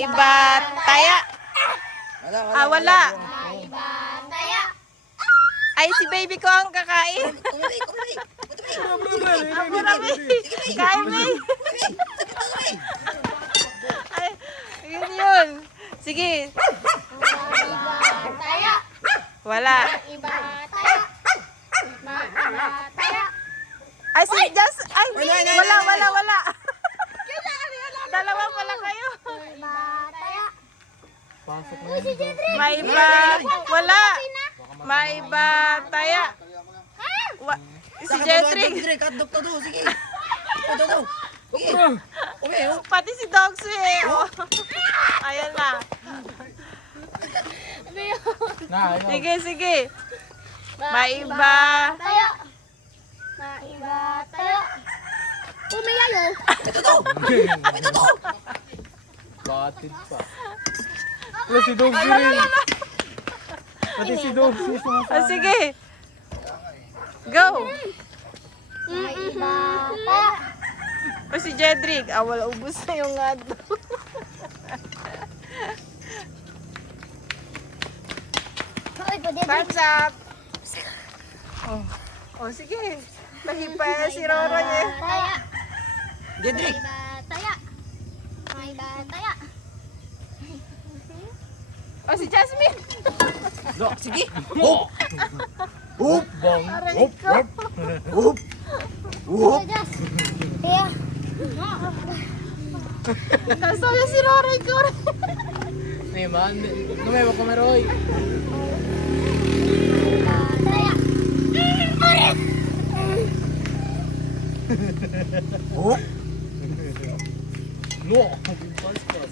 Maiba, taya. Wala. Maiba, taya. Ay, si baby ko ang kakain. Kain, baby. Ay, yun. Sige. Maiba, taya. Wala. Maiba, taya. Maiba, taya. Ay, si Just. Ay, wala. Dalawa pala kayo. Maiba, taya. Pasok na Uy, si Jedrick. Maiba. Wala. Maiba, taya. Si Jedrick. Sige. Ito. Sige. Pati si Dogsu eh. Oh. Ayan na. Sige. Maiba. Taya. Maiba, taya. Umiyayo. Batid pa. Wala si Dogsi rin. Pati si Dogsi sumasama. Sige. Go. Maiba, taya. O si Jedrick. Wala, ubus na yung adto. Uy, pwede. Time's up. Oh, sige. Nahipaya si Roro niya. Taya. Jedrick. Maiba, taya. Maiba, taya. O si Jasmine. Sige. Hoop. Bong. Aray ko. Hoop. Hoop. Just. Taya. Nasaya si Roro ko. Ay, man. Lumewa ko meroy. Maiba, taya. Hoop. No. Paspas.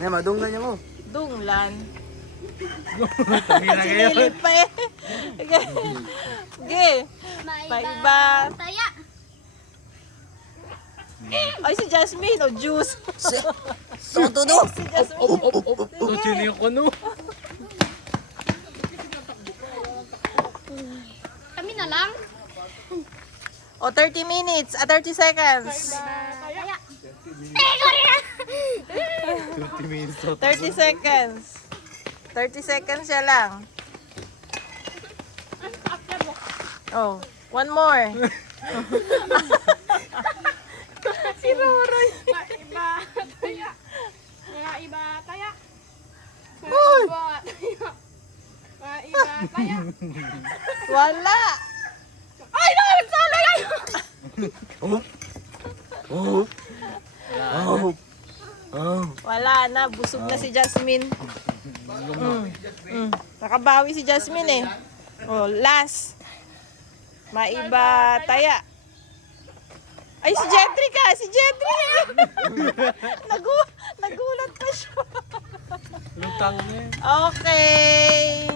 Madunggan niya mo. Dunglan. Tangina kayo. Sinilit pa eh. Sige. Maiba. Taya. Ay, si Jasmine. O, juice. So, todo. Si Jasmine. Ito chini ko no. Kami na lang. O, 30 minutes. 30 seconds. Taya. 30 minutes to. 30 seconds. 30 seconds siya lang. Oh, one more. Si Roroy. Maiba, taya. Maiba, taya. Uy! Maiba, taya. Wala. Ay, nagsala yan! Hoop. Hoop. Hoop. Oh. Wala na. Busog na si Jasmine. Nakabawi si Jasmine eh. Oh, last. Maiba, taya. Ay, si Jedrick ah! Si Jedrick! Nagulat pa siya. Lutang niya. Okay.